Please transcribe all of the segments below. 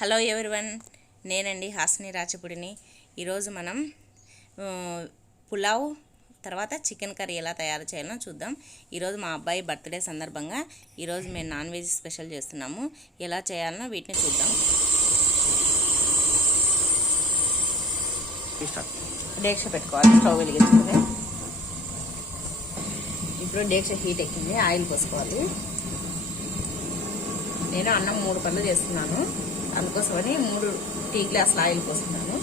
Hello everyone, నేనండి హాసిని రాచపుడిని. ఈరోజు మనం పులావ్ తర్వాత చికెన్ కర్రీ ఎలా తయారు చేయాలో చూద్దాం. ఈరోజు మా అబ్బాయి బర్త్డే సందర్భంగా ఈరోజు మేము నాన్ వెజ్ స్పెషల్ చేస్తున్నాము. ఎలా చేయాలనో వీటిని చూద్దాం. డేక్ష పెట్టుకోవాలి, స్టవ్ వెలిగించుకొని. ఇప్పుడు డేక్ష హీట్ ఎక్కింది, ఆయిల్ పోసుకోవాలి. నేను అన్నం 3 పళ్ళు చేస్తున్నాను, అందుకోసమని 3 టీ గ్లాసుల ఆయిల్ పోస్తున్నాను.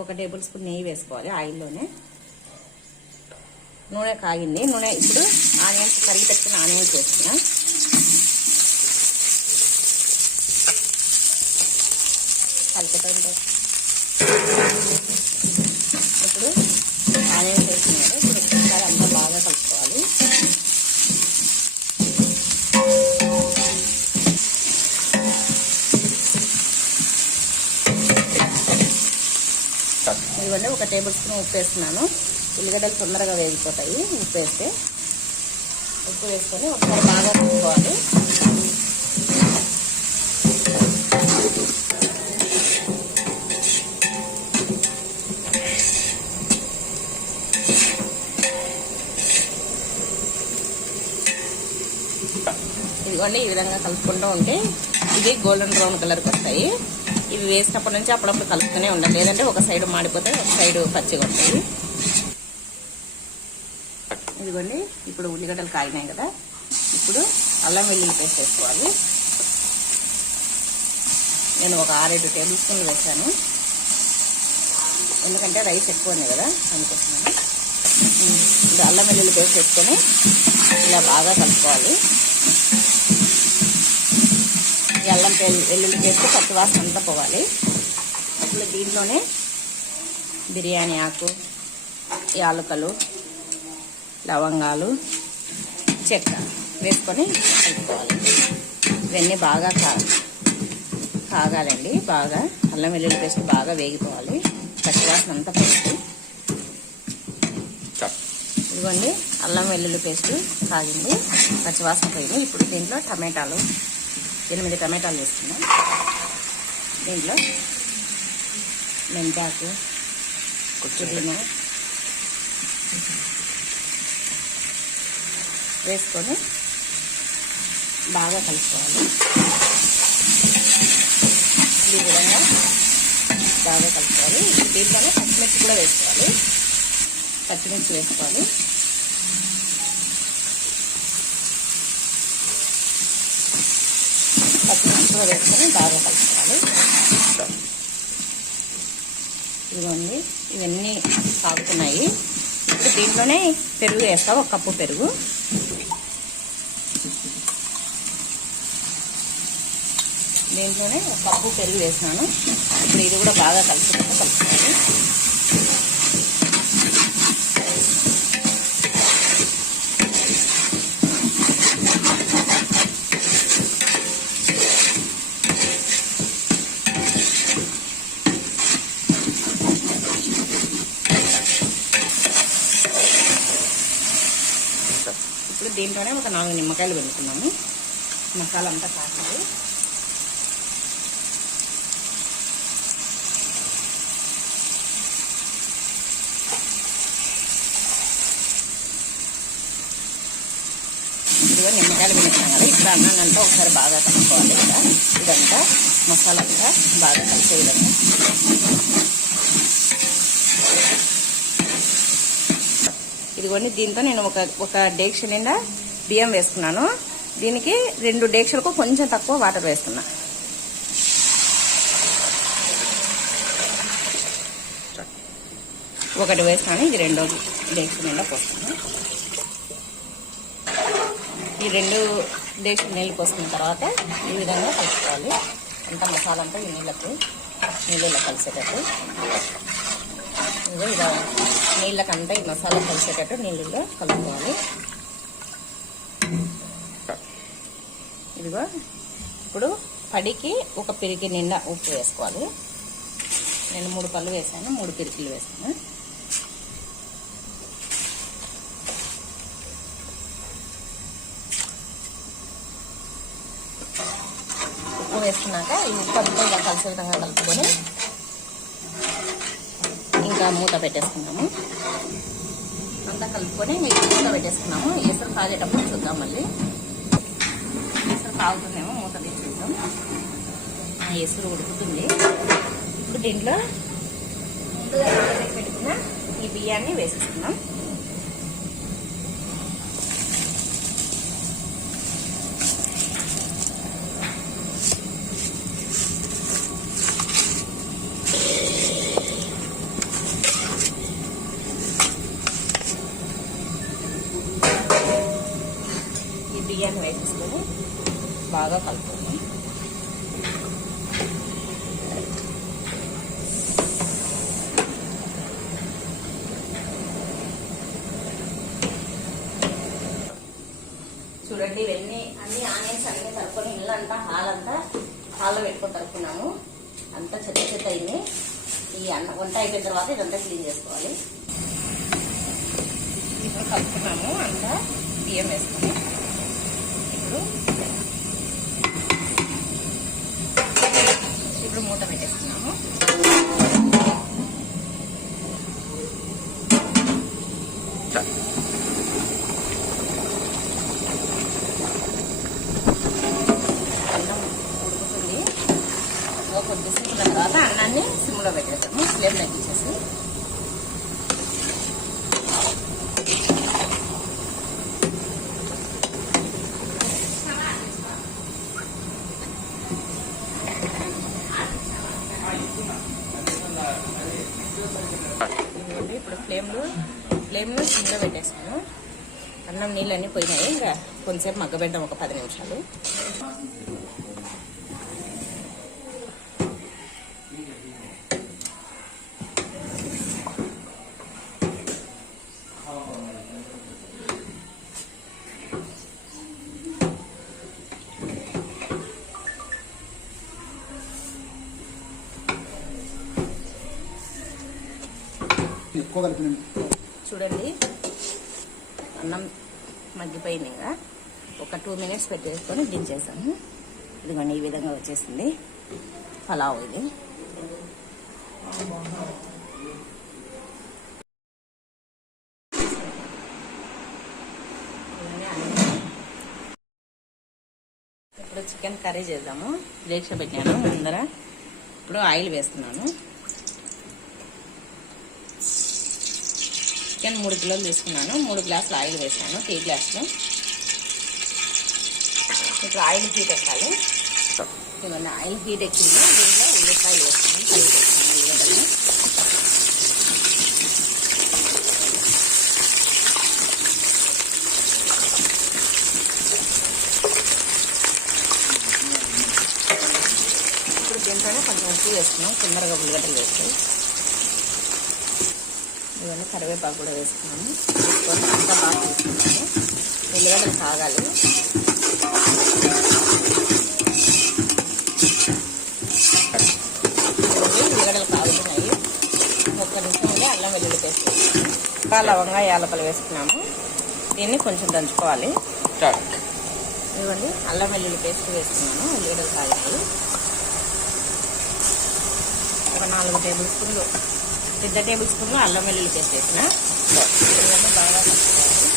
1 టేబుల్ స్పూన్ నెయ్యి వేసుకోవాలి ఆయిల్లోనే. నూనె కాగింది. నూనె ఇప్పుడు ఆనియన్స్, కరిగి పెట్టుకున్న ఆనియన్స్ వేస్తున్నా. కలుపుతుంది. ఇప్పుడు ఆనియన్స్ వేస్తున్నాను. ఇప్పుడు ఒకసారి అంతా బాగా కలుపుకోవాలి. ఇవన్నీ 1 టేబుల్ స్పూన్ ఉప్పు వేస్తున్నాను. ఉల్లిగడ్డలు తొందరగా వేగిపోతాయి ఉప్పు వేస్తే. ఉప్పు వేసుకొని ఒకసారి బాగా కలుపుకోవాలి. ఇదిగోండి, ఈ విధంగా కలుపుకుంటూ ఉంటే ఇవి గోల్డెన్ బ్రౌన్ కలర్కి వస్తాయి. ఇవి వేసినప్పటి నుంచి అప్పుడప్పుడు కలుపుతూనే ఉండాలి, లేదంటే ఒక సైడ్ మాడిపోతే ఒక సైడ్ పచ్చిగా ఉంటాయి. ఇదిగోండి, ఇప్పుడు ఉల్లిగడ్డలు కాగినాయి కదా. ఇప్పుడు అల్లం వెల్లుల్లి పేస్ట్ వేసుకోవాలి. నేను ఒక 6-7 టేబుల్ స్పూన్లు వేసాను, ఎందుకంటే రైస్ ఎక్కువ ఉంది కదా, అందుకోసమని. ఇప్పుడు అల్లం వెల్లుల్లి పేస్ట్ వేసుకొని ఇలా బాగా కలుపుకోవాలి. ఈ అల్లం వెల్లుల్లి పేస్ట్ పచ్చివాసన అంతా పోవాలి. అప్పుడు దీంట్లోనే బిర్యానీ ఆకు, యాలకులు, లవంగాలు, చెక్క వేసుకొని కలుపుకోవాలి. ఇవన్నీ బాగా కాగాలండి. బాగా అల్లం వెల్లుల్లి పేస్ట్ బాగా వేగిపోవాలి, పచ్చివాసన అంతా పోతుంది. ఇదిగోండి, అల్లం వెల్లుల్లి పేస్ట్ కాగింది, పచ్చివాసన పోయింది. ఇప్పుడు దీంట్లో టమాటాలు 8 టమాటాలు వేసుకున్నాం. దీంట్లో మెంతాకు, పుదీనా వేసుకొని బాగా కలుపుకోవాలి. ఈ విధంగా బాగా కలుపుకోవాలి. దీంట్లోనే పచ్చిమిర్చి కూడా వేసుకోవాలి. పచ్చిమిర్చి వేసుకోవాలి. పచ్చిమిర్చి కూడా వేసుకొని బాగా కలుపుకోవాలి. ఇదిగోండి, ఇవన్నీ సాగుతున్నాయి. ఇప్పుడు దీంట్లోనే పెరుగు వేస్తాం, 1 కప్పు పెరుగు. దీంట్లోనే 1 కప్పు పెరుగు వేసినాను. ఇప్పుడు ఇది కూడా బాగా కలుపుకోవాలి. ఇప్పుడు దీంట్లోనే ఒక 4 నిమ్మకాయలు పిండుకున్నాము. మసాలా అంతా కావాలి. ఇదిగో నిమ్మకాయలు పిండుకున్నాం కదా. ఇప్పుడు అన్నానంతా ఒకసారి బాగా కలుపుకోవాలి కదా. ఇదంతా మసాలా అంతా బాగా కలిసే విధంగా. ఇదిగోండి, దీంతో నేను ఒక డేక్ష నిండా బియ్యం వేసుకున్నాను. దీనికి 2 డేక్షలకు కొంచెం తక్కువ వాటర్ వేస్తున్నా. ఒకటి వేసినాను, ఇది 2వ డేక్ష నిండా పోస్తున్నాను. ఈ 2 డేక్ష నీళ్ళు పోసుకున్న తర్వాత ఈ విధంగా కలుపుకోవాలి. అంతా మసాలా అంతా ఈ నీళ్ళలో కలిసేటట్టు. ఇదిగో ఇలా నీళ్ళకంతా ఈ మసాలా కలిసేటట్టు నీళ్ళలో కలుపుకోవాలి. ఇదిగో, ఇప్పుడు పడికి 1 పిరికి నిండా ఉప్పు వేసుకోవాలి. నేను 3 పళ్ళు వేసాను, 3 పిరికిలు వేసాను. ఉప్పు వేసుకున్నాక ఈ ఉప్పు అంతా ఇలా కలిసే విధంగా కలుపుకొని ఇంకా మూత పెట్టేసుకున్నాము. అంతా కలుపుకొని మూత పెట్టేసుకున్నాము. ఎసరు కాగేటప్పుడు చూద్దాం. మళ్ళీ ఎసరు కాగుతుందేమో, మూత తీసి చూద్దాం. ఎసరు ఉడుకుతుంది. ఇప్పుడు దీంట్లో ముందుగా పెట్టుకున్న ఈ బియ్యాన్ని వేసేస్తున్నాం. బియ్యాన్ని వేసేసుకొని బాగా కలుపుకోండి. చూడండి, ఇవన్నీ అన్ని ఆనియన్స్ అన్ని కలుపుకొని ఇల్లంతా హాల్లో పెట్టుకొని కలుపుకున్నాము. అంతా చెత్త అయింది. ఈ వంట అయిపోయిన తర్వాత ఇదంతా క్లీన్ చేసుకోవాలి. ఇప్పుడు కలుపుకున్నాము. అంతా బియ్యం వేసుకొని ఇప్పుడు మూత పెట్టేస్తున్నాము. అన్నం ఉడుకుతుంది. కొద్దిసేపు ఉన్న తర్వాత అన్నాన్ని సిమ్లో పెట్టేస్తాము. ఫ్లేమ్ తగ్గించేసి ఇప్పుడు ఫ్లేమ్ను సిమ్లో పెట్టేసాను. అన్నం నీళ్ళన్నీ పోయినాయి. ఇంకా కొంచెంసేపు మగ్గబెడదాం, ఒక 10 నిమిషాలు. చూడండి, అన్నం మగ్గిపోయింది. ఇంకా ఒక 2 మినిట్స్ పెట్టేసుకొని దించేసాము. ఇదిగోండి, ఈ విధంగా వచ్చేసింది పలావ్. ఇది ఇప్పుడు చికెన్ కర్రీ చేద్దాము. దీక్ష పెట్టాను ముందర. ఇప్పుడు ఆయిల్ వేస్తున్నాను. చికెన్ 3 కిలోలు తీసుకున్నాను. 3 గ్లాసులు ఆయిల్ వేసాను, టీ గ్లాసులు. ఇప్పుడు ఆయిల్ హీట్ ఎక్కాలి. ఇవన్నీ ఆయిల్ హీట్ ఎక్కింది. దీంట్లో ఉల్లిపాయలు వేస్తున్నాను. కలిపి వేస్తున్నాను ఉల్లిగడ్డలు. ఇప్పుడు దీంట్లోనే కొంచెం ఉప్పు వేస్తున్నాం, తొందరగా ఉల్లిగడ్డలు వేస్తాయి. ఇవన్నీ కరివేపాకు కూడా వేసుకున్నాము. వేసుకొని అంతా బాగా తీసుకున్నాము. ఉల్లిగడ్డలు కాగాలి. ఉల్లిగడ్డలు కాగుతున్నాయి. 1 నిమిషం ఉండి అల్లం వెల్లుల్లి పేస్ట్ వేసుకున్నాము. లవంగా యాలకులు వేసుకున్నాము. దీన్ని కొంచెం దంచుకోవాలి. ఇవ్వండి, అల్లం వెల్లుల్లి పేస్ట్ వేసుకున్నాను. ఉల్లిగడ్డలు కాగాలి. ఒక 4 టేబుల్ స్పూన్లు, పెద్ద టేబుల్ స్పూన్లు అల్లం వెల్లుల్లి పేస్ట్ వేసిన. ఇవన్నీ బాగా కలుపుకోవాలి.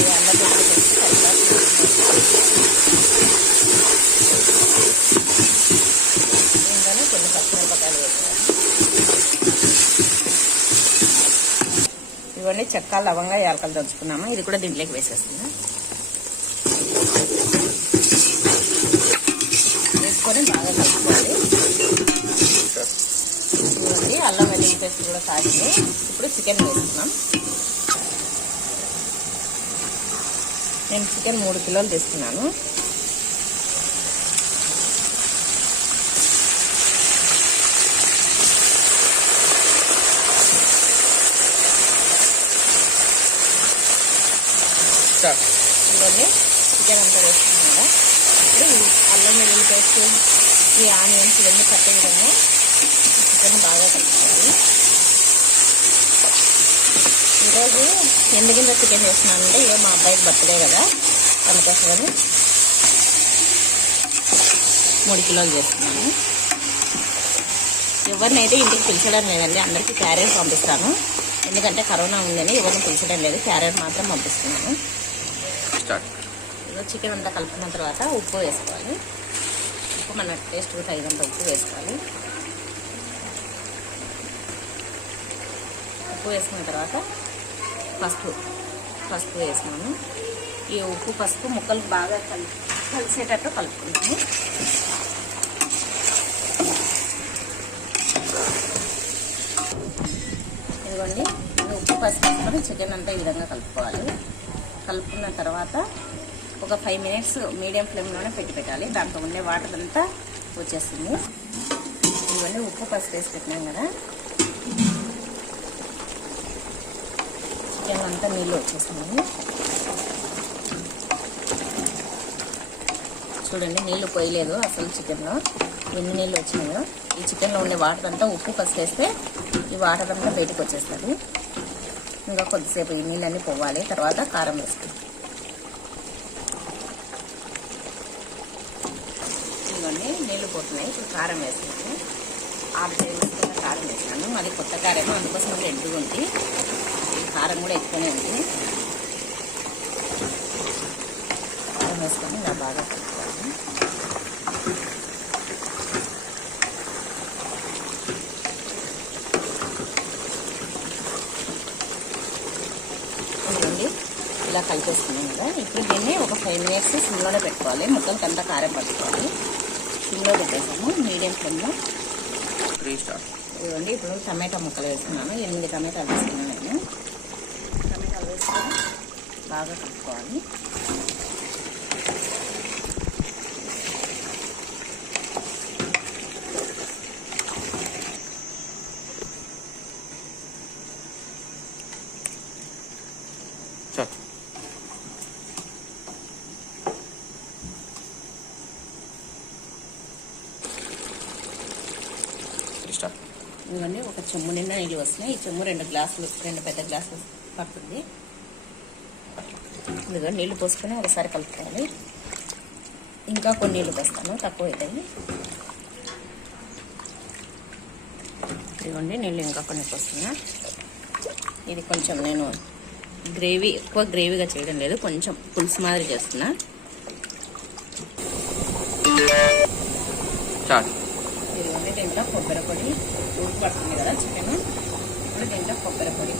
ఈ అల్లం వెల్లుల్లి పేస్ట్ సరిగ్గా దీంట్లోనే కొన్ని పచ్చిమిరపకాయలు వేసుకోవాలి. ఇవన్నీ చెక్క, లవంగా, యాలకలు దంచుకున్నాము. ఇది కూడా దీంట్లోకి వేసేస్తున్నాం. వేసుకొని బాగా కలుపుకోవాలి. చూడండి, అల్లం వెల్లుల్లి పేస్ట్ కూడా కాగింది. ఇప్పుడు చికెన్ వేస్తున్నాం. నేను చికెన్ 3 కిలోలు తీసుకున్నాను. ఇవన్నీ చికెన్ అంతా వేస్తున్నాం కదా. ఇప్పుడు అల్లం వెల్లుల్లి పేస్ట్, ఈ ఆనియన్స్ ఇవన్నీ కట్టే విధంగా చికెన్ బాగా కలుపుకోవాలి. ఈరోజు ఎందుకింత చికెన్ చేస్తున్నానంటే మా అబ్బాయికి బర్త్డే కదా, అందుకని వస్తుందని 3 కిలోలు చేస్తున్నాను. ఎవరినైతే ఇంటికి పిలిచడం లేదండి, అందరికీ క్యారియర్ పంపిస్తాను. ఎందుకంటే కరోనా ఉందని ఎవరిని పిలిచడం లేదు, క్యారియర్ మాత్రం పంపిస్తున్నాను. చికెన్ అంతా కలుపుకున్న తర్వాత ఉప్పు వేసుకోవాలి. ఉప్పు మన టేస్ట్కి తగినంత ఉప్పు వేసుకోవాలి. ఉప్పు వేసుకున్న తర్వాత పసుపు వేసినాను. ఈ ఉప్పు పసుపు ముక్కలు బాగా కలిసేటట్టు కలుపుకుంటాము. ఇదిగోండి, ఉప్పు పసుపు వేసుకొని చికెన్ అంతా ఈ విధంగా కలుపుకోవాలి. కలుపుకున్న తర్వాత ఒక 5 మినిట్స్ మీడియం ఫ్లేమ్లోనే పెట్టాలి. దాంట్లో ఉండే వాటర్ అంతా వచ్చేస్తుంది. ఇవన్నీ ఉప్పు పసుపు వేసి పెట్టినాం కదా, చికెన్ అంతా నీళ్ళు వచ్చేస్తుంది. చూడండి, నీళ్ళు పోయలేదు అసలు చికెన్లో, ఎన్ని నీళ్ళు వచ్చినాయో. ఈ చికెన్లో ఉండే వాటర్ అంతా ఉప్పు పసుపు వేస్తే ఈ వాటర్ అంతా బయటకు వచ్చేస్తుంది. ఇంకా కొద్దిసేపు ఈ నీళ్ళన్నీ పోవాలి. తర్వాత కారం వేస్తాం. ఇవన్నీ నీళ్ళు పోతున్నాయి. ఇప్పుడు కారం వేస్తున్నాను. 6 టేబుల్ స్పూన్ల కారం వేసినాను. అది కొత్త కారమో, అందుకోసం రెడ్గా ఉంది. ఈ కారం కూడా ఎక్కువనే ఉంది. కారం వేసుకొని ఇలా బాగా కలుపుకోవాలి. ఇలా కలిపేసుకున్నాం కదా, ఇప్పుడు దీన్ని ఒక 5 మినిట్స్ సిమ్లోనే పెట్టుకోవాలి. ముక్కలకి అంతా కారం పట్టుకోవాలి. సిమ్లో పెట్టేసాము మీడియం ఫ్లేమ్లో. ఇవ్వండి, ఇప్పుడు టమాటా ముక్కలు వేసుకున్నాను. 8 టమాటాలు వేసుకున్నాను నేను. టమాటాలు వేసుకొని బాగా కలుపుకోవాలి. ఇవన్నీ ఒక చెమ్ము నిండా నీళ్ళు వస్తున్నాయి. ఈ చెమ్ము 2 పెద్ద గ్లాసులు పడుతుంది. ఇదిగో నీళ్ళు పోసుకొని ఒకసారి కలుపుకోవాలి. ఇంకా కొన్ని నీళ్ళు పోస్తాను, తక్కువ అవుతాయి. ఇదిగోండి, నీళ్ళు ఇంకా కొన్ని పోస్తున్నా. ఇది కొంచెం నేను ఎక్కువ గ్రేవీగా చేయడం లేదు, కొంచెం పులుసు మాదిరి చేస్తున్నా. ఇదిగోండి, దీంట్లో కొబ్బరి పొడి ఉప్పు పడుతుంది కదా చికెన్. ఇప్పుడు దీంట్లో కొబ్బరి పొడి,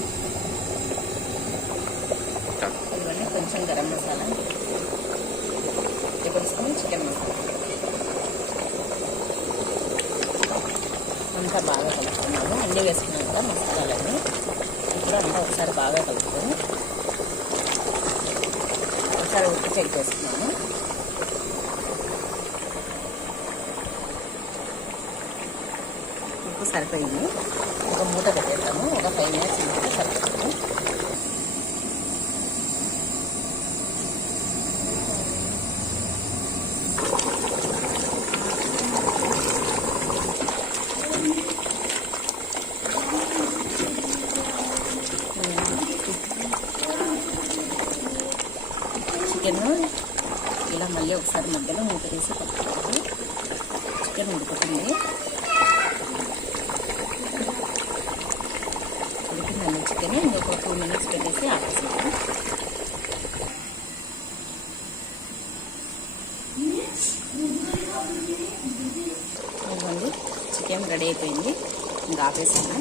ఇవన్నీ కొంచెం గరం మసాలా, టేబుల్ చికెన్ మసాలా అంతా బాగా కలుపుకున్నాము. అన్నీ వేసుకున్నాం కదా మసాలాలన్నీ. ఇప్పుడు అంతా ఒకసారి బాగా కలుపుకొని ఒకసారి ఉప్పు చెక్ చేసుకున్నాము. ఉప్పు సరిపోయింది. ఒక మూట పెట్టేస్తాము. ఒక 5 మినిట్స్ మూట సరిపోతుంది. చికెన్ ఇలా మళ్ళీ ఒకసారి మధ్యలో మూట తీసి కలుపుకోవాలి. చికెన్ ఉడుకుతుంది. ఉడికిందండి చికెన్. ఇంకొక 2 మినిట్స్ పెట్టేసి ఆపేసాము. ఇవ్వండి, చికెన్ రెడీ అయిపోయింది. ఇంకా ఆపేసాను.